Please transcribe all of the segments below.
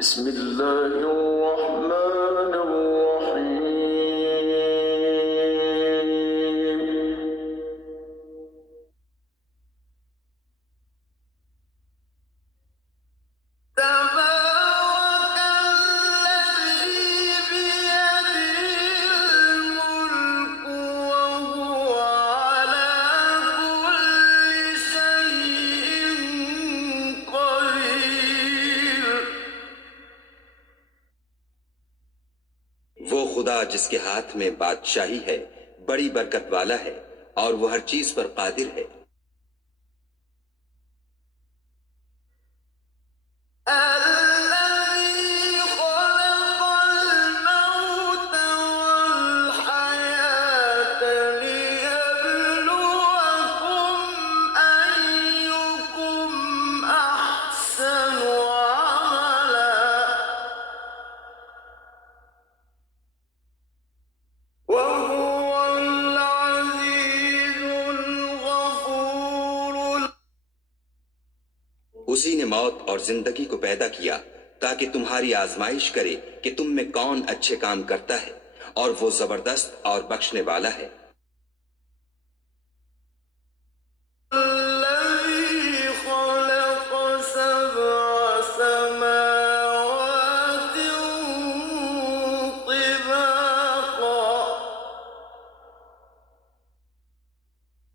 बिस्मिल्लाहिर्रहमानिर्रहीम। तबारकल्लज़ी बियदिहिल मुल्कु वहुवा अला कुल्लि शैइन क़दीर। वो खुदा जिसके हाथ में बादशाही है, बड़ी बरकत वाला है और वो हर चीज पर कादिर है। الذي خلق الموت والحياة ليبلوكم أيكم أحسن عملا وهو العزيز الغفور। उसी ने मौत और जिंदगी को पैदा किया ताकि तुम्हारी आजमाइश करे कि तुम में कौन अच्छे काम करता है, और वो जबरदस्त और बख्शने वाला है। الذي خلق سبع سماوات طباقا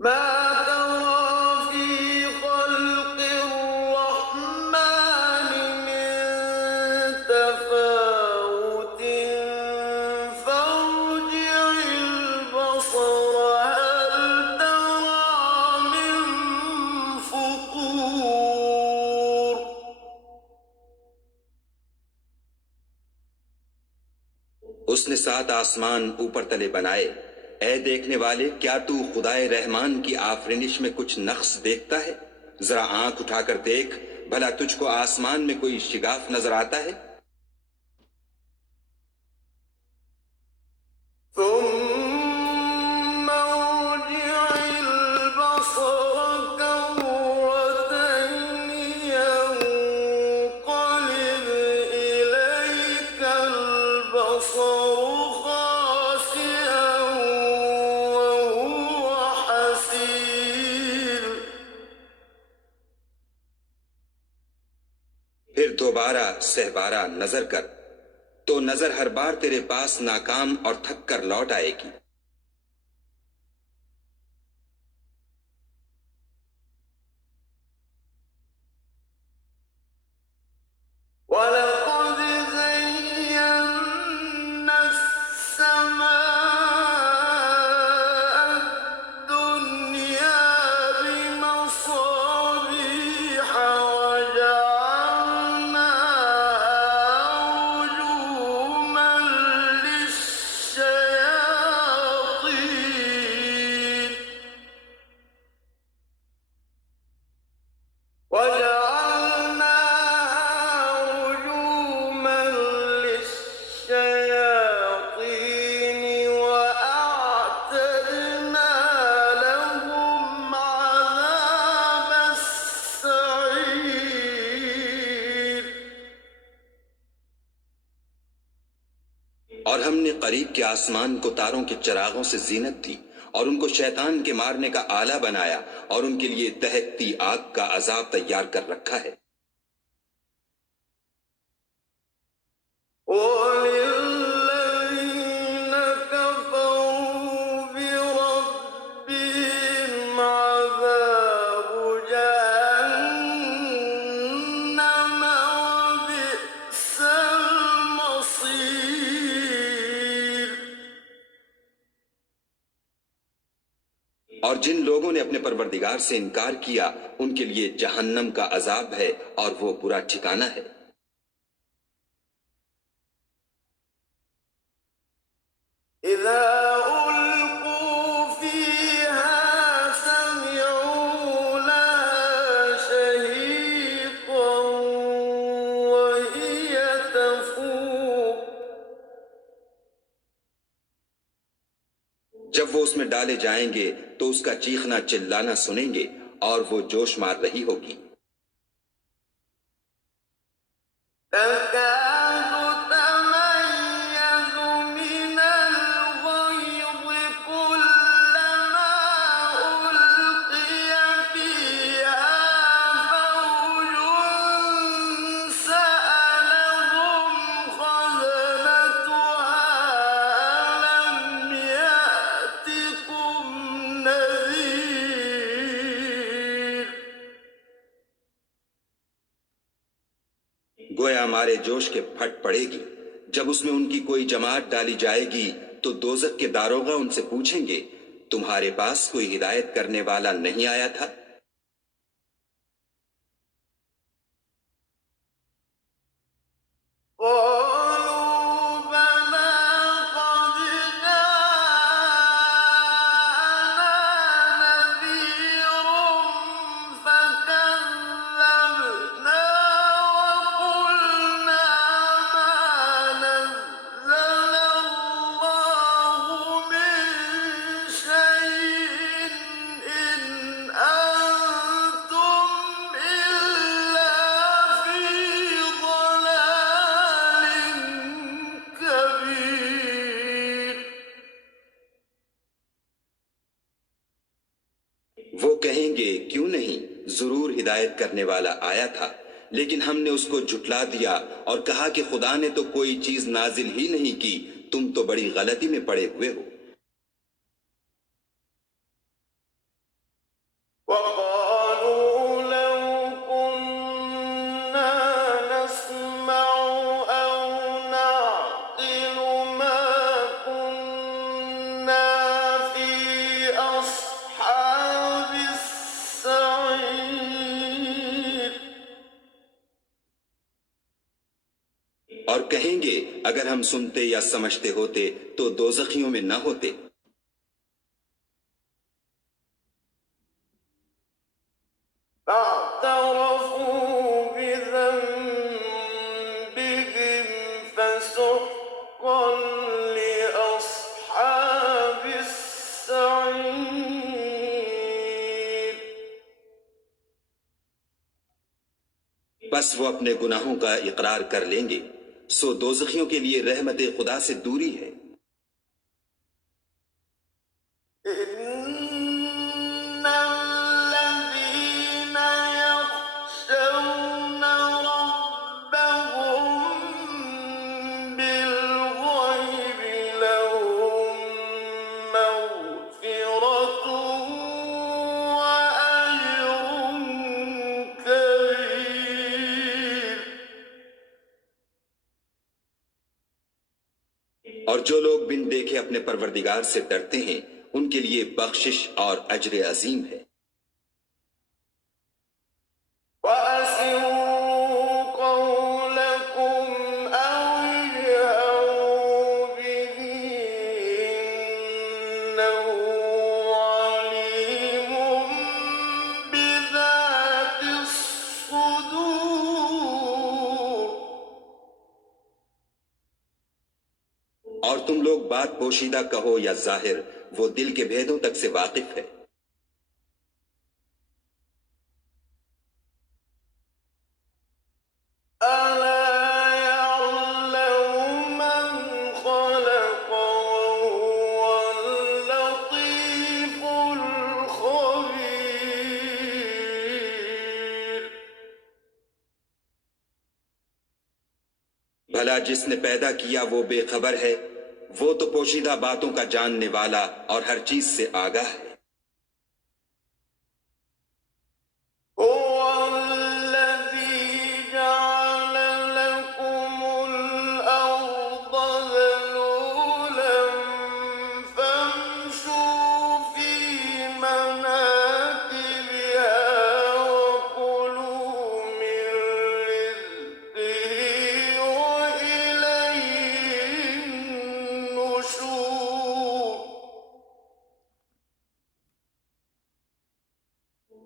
ما ترى في خلق الرحمن من تفاوت فارجع البصر هل ترى من فطور। उसने 7 आसमान ऊपर तले बनाए। ए देखने वाले, क्या तू खुदाए रहमान की आफरीनिश में कुछ नक्स देखता है? जरा आंख उठाकर देख, भला तुझको आसमान में कोई शिगाफ नजर आता है? ثم ارجع البصر كرتين ينقلب إليك البصر خاسئا وهو حسير। फिर दोबारा सहबारा नजर कर, तो नजर हर बार तेरे पास नाकाम और थक कर लौट आएगी। ولقد زينا السماء الدنيا بمصابيح وجعلناها رجوما للشياطين وأعتدنا لهم عذاب السعير। और हमने करीब के आसमान को तारों के चिरागों से जीनत दी और उनको शैतान के मारने का आला बनाया और उनके लिए दहकती आग का अजाब तैयार कर रखा है। وللذين كفروا بربهم عذاب جهنم وبئس المصير। और जिन लोगों ने अपने परवरदिगार से इनकार किया, उनके लिए जहन्नम का अजाब है और वो बुरा ठिकाना है। إذا ألقوا فيها سمعوا لها شهيقا وهي تفور। जब वो उसमें डाले जाएंगे तो उसका चीखना चिल्लाना सुनेंगे, और वो जोश मार रही होगी। تكاد تميز من الغيظ كلما ألقي فيها فوج سألهم خزنتها ألم يأتكم نذير गोया मारे जोश के फट पड़ेगी। जब उसमें उनकी कोई जमात डाली जाएगी तो दोजख के दारोगा उनसे पूछेंगे, तुम्हारे पास कोई हिदायत करने वाला नहीं आया था? قالوا بلى قد جاءنا نذير فكذبنا وقلنا ما نزل الله من شيء إن أنتم إلا في ضلال كبير वो कहेंगे, क्यों नहीं, जरूर हिदायत करने वाला आया था, लेकिन हमने उसको झुटला दिया और कहा कि खुदा ने तो कोई चीज नाजिल ही नहीं की, तुम तो बड़ी गलती में पड़े हुए हो। وقالوا لو كنا نسمع أو نعقل ما كنا في أصحاب السعير और कहेंगे, अगर हम सुनते या समझते होते तो दोजखियों में न होते। فاعترفوا بذنبهم فسحقا لأصحاب السعير बस वो अपने गुनाहों का इकरार कर लेंगे, सो दोजखियों के लिए रहमत खुदा से दूरी है। إن الذين يخشون ربهم بالغيب لهم مغفرة وأجر كبير और जो लोग बिन देखे अपने परवरदिगार से डरते हैं, उनके लिए बख्शिश और अजर अजीम है। وأسروا قولكم أو اجهروا به إنه عليم بذات الصدور और तुम लोग बात पोशीदा कहो या जाहिर, वो दिल के भेदों तक से वाकिफ है। ألا يعلم من خلق وهو اللطيف الخبير भला जिसने पैदा किया वो बेखबर है, वो तो पोशीदा बातों का जानने वाला और हर चीज से आगाह है। هو الذي جعل لكم الأرض ذلولا فامشوا في مناكبها وكلوا من رزقه وإليه النشور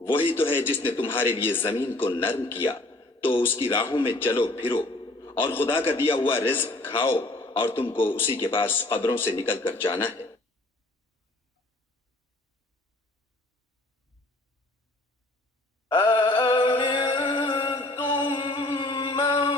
वही तो है जिसने तुम्हारे लिए जमीन को नर्म किया, तो उसकी राहों में चलो फिरो और खुदा का दिया हुआ रिज्क खाओ, और तुमको उसी के पास कब्रों से निकल कर जाना है। أأمنتم من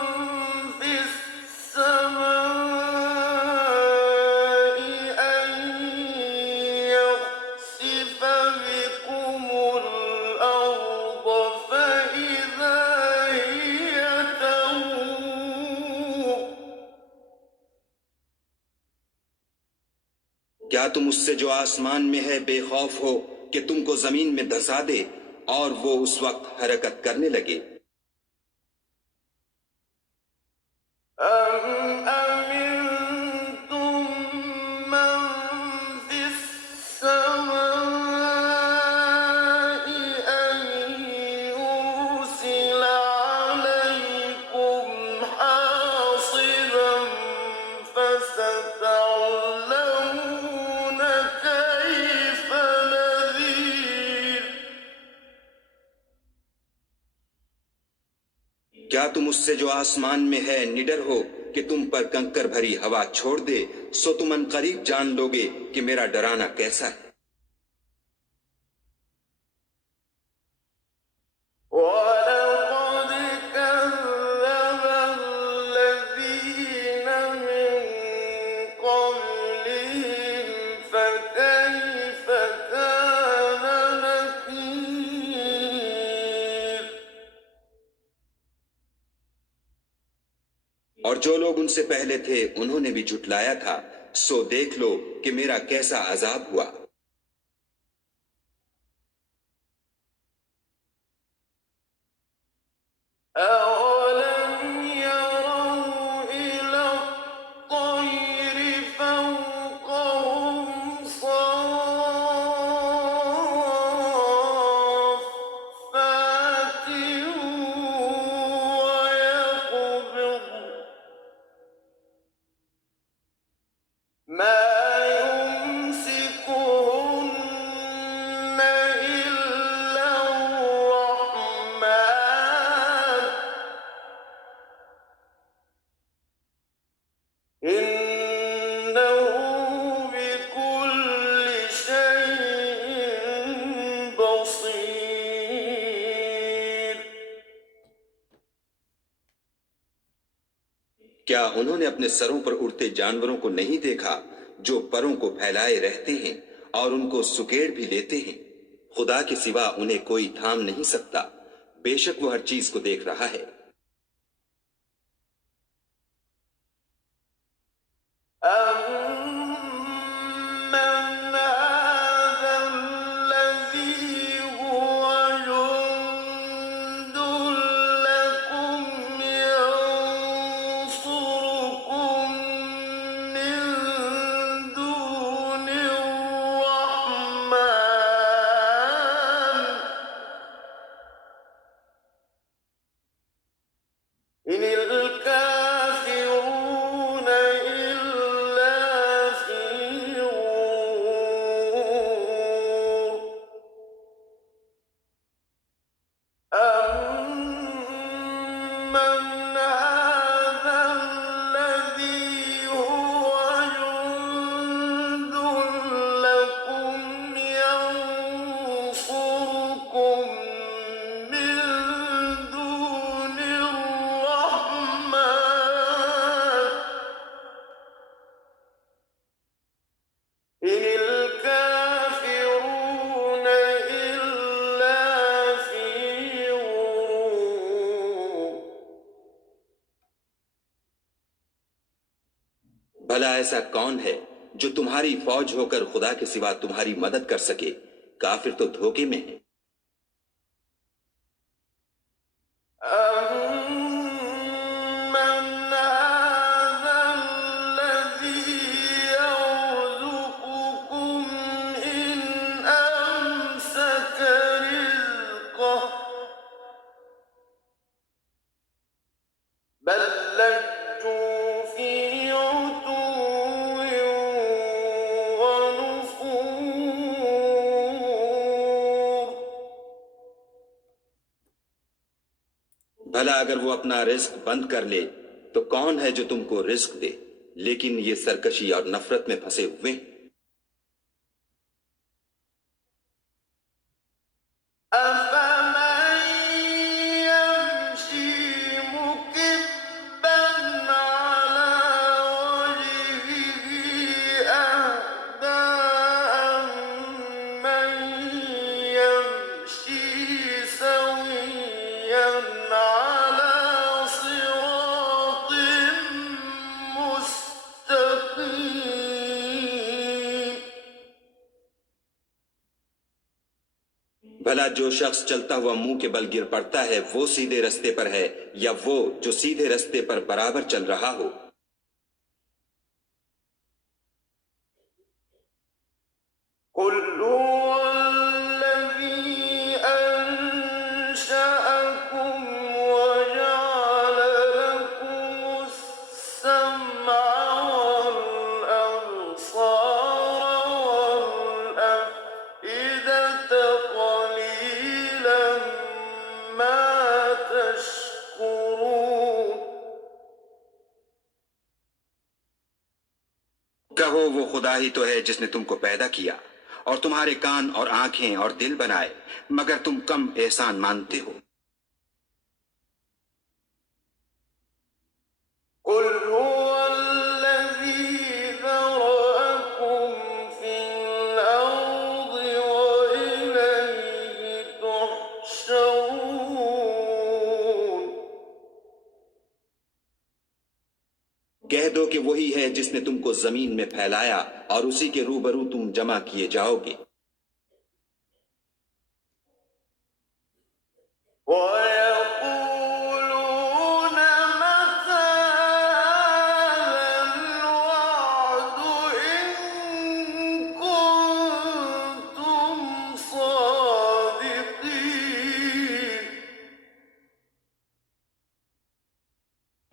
क्या तुम उससे जो आसमान में है बेखौफ हो कि तुमको जमीन में धंसा दे और वो उस वक्त हरकत करने लगे? أم أمنتم من في السماء أن يرسل عليكم حاصبا فستعلمون كيف نذير क्या तुम उससे जो आसमान में है निडर हो कि तुम पर कंकर भरी हवा छोड़ दे, सो तुम अनकरीब जान लोगे कि मेरा डराना कैसा है। ولقد كذب الذين من قبلهم فكيف كان نكير और जो लोग उनसे पहले थे उन्होंने भी झुटलाया था, सो देख लो कि मेरा कैसा अजाब हुआ। أولم يروا إلى الطير فوقهم صافات ويقبض ما يمسكهن إلا الرحمن إنه بكل شيء بصير क्या उन्होंने अपने सरों पर उड़ते जानवरों को नहीं देखा जो परों को फैलाए रहते हैं और उनको सुकेड़ भी लेते हैं? खुदा के सिवा उन्हें कोई थाम नहीं सकता, बेशक वो हर चीज को देख रहा है। أَمَّنْ هَذَا الَّذِي هُوَ جُندٌ لَّكُمْ يَنصُرُكُم مِّن دُونِ الرَّحْمَٰنِ إِنِ الْكَافِرُونَ إِلَّا فِي غُرُورٍ أَمَّنْ هَذَا الَّذِي هُوَ جُندٌ لَّكُمْ يَنصُرُكُم مِّن دُونِ الرَّحْمَٰنِ إِنِ الْكَافِرُونَ إِلَّا فِي غُرُورٍ भला ऐसा कौन है जो तुम्हारी फौज होकर खुदा के सिवा तुम्हारी मदद कर सके? काफिर तो धोखे में है। أَمَّنْ هَذَا الَّذِي يَرْزُقُكُمْ إِنْ أَمْسَكَ رِزْقَهُ بَل لَّجُّوا فِي عُتُوٍّ وَنُفُورٍ भला अगर वो अपना रिस्क बंद कर ले तो कौन है जो तुमको रिस्क दे? लेकिन ये सरकशी और नफरत में फंसे हुए हैं। أَفَمَن يَمْشِي مُكِبًّا عَلَىٰ وَجْهِهِ أَهْدَىٰ أَمَّن يَمْشِي سَوِيًّا عَلَىٰ صِرَاطٍ مُّسْتَقِيمٍ भला जो शख्स चलता हुआ मुंह के बल गिर पड़ता है वो सीधे रास्ते पर है या वो जो सीधे रास्ते पर बराबर चल रहा हो। قل هو الذي أنشأكم وجعل لكم السمع والأبصار والأفئدة قليلا ما تشكرون कहो वो खुदा ही तो है जिसने तुमको पैदा किया और तुम्हारे कान और आंखें और दिल बनाए, मगर तुम कम एहसान मानते हो। قل هو الذي ذرأكم في الأرض وإليه تحشرون कह दो कि वही है जिसने तुमको जमीन में फैलाया और उसी के रूबरू तुम जमा किए जाओगे। ويقولون متى هذا الوعد إن كنتم صادقين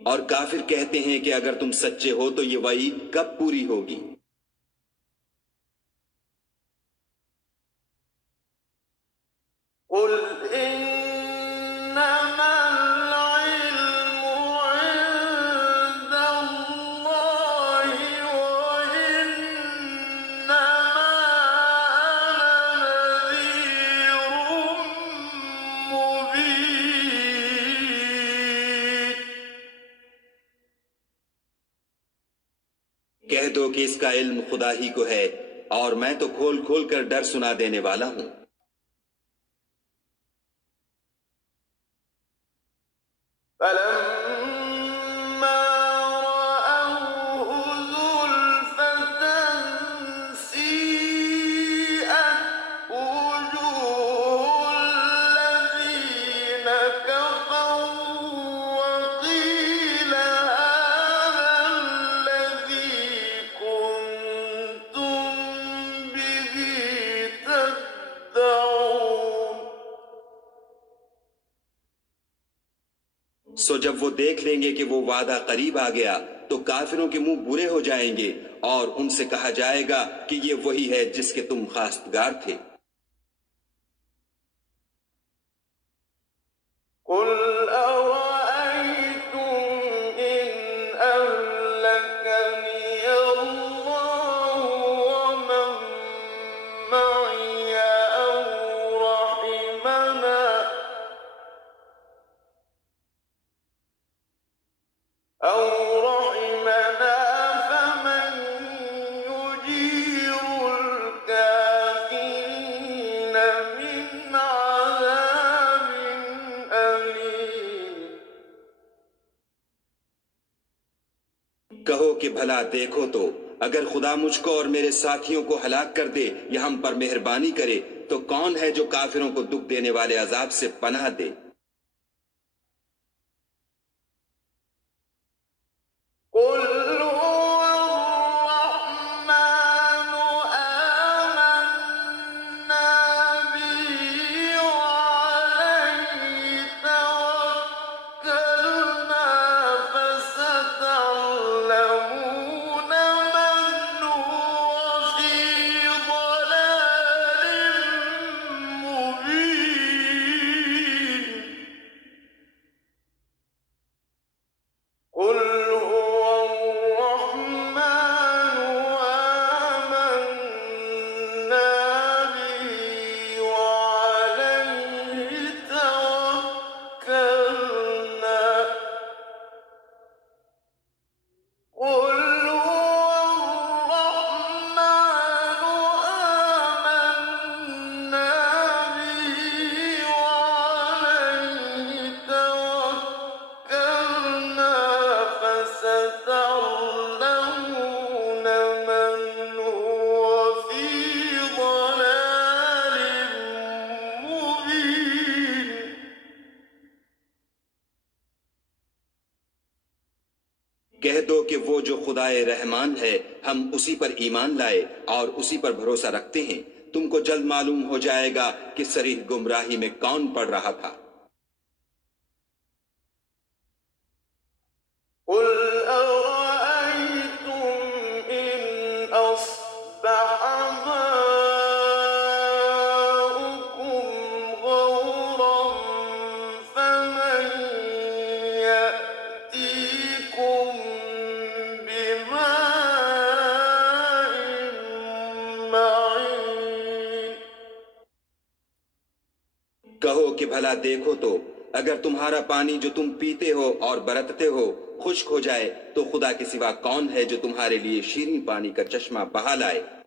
और काफिर कहते हैं कि अगर तुम सच्चे हो तो ये वईद कब पूरी होगी। قل إنما العلم عند الله وإنما أنا نذير مبين कह दो कि इसका इल्म खुदा ही को है और मैं तो खोल खोल कर डर सुना देने वाला हूं। فلما رأوه زلفة سيئت وجوه الذين كفروا وقيل هذا الذي كنتم به تدعون सो जब वो देख लेंगे कि वो वादा करीब आ गया तो काफिरों के मुंह बुरे हो जाएंगे और उनसे कहा जाएगा कि ये वही है जिसके तुम खास्तगार थे। قل أرأيتم إن أهلكني الله ومن معي أو رحمنا فمن يجير الكافرين من عذاب أليم कहो कि भला देखो तो अगर खुदा मुझको और मेरे साथियों को हलाक कर दे या हम पर मेहरबानी करे तो कौन है जो काफिरों को दुख देने वाले अजाब से पनाह दे। قل هو الرحمن آمنا به وعليه توكلنا فستعلمون من هو في ضلال مبين कह दो कि वो जो खुदाए रहमान है, हम उसी पर ईमान लाए और उसी पर भरोसा रखते हैं। तुमको जल्द मालूम हो जाएगा कि सरीह गुमराही में कौन पड़ रहा था। قل أرأيتم إن أصبح ماؤكم غورا فمن يأتيكم بماء معين कहो कि भला देखो तो, अगर तुम्हारा पानी जो तुम पीते हो और बरतते हो खुश्क हो जाए तो खुदा के सिवा कौन है जो तुम्हारे लिए शीरीं पानी का चश्मा बहा लाए।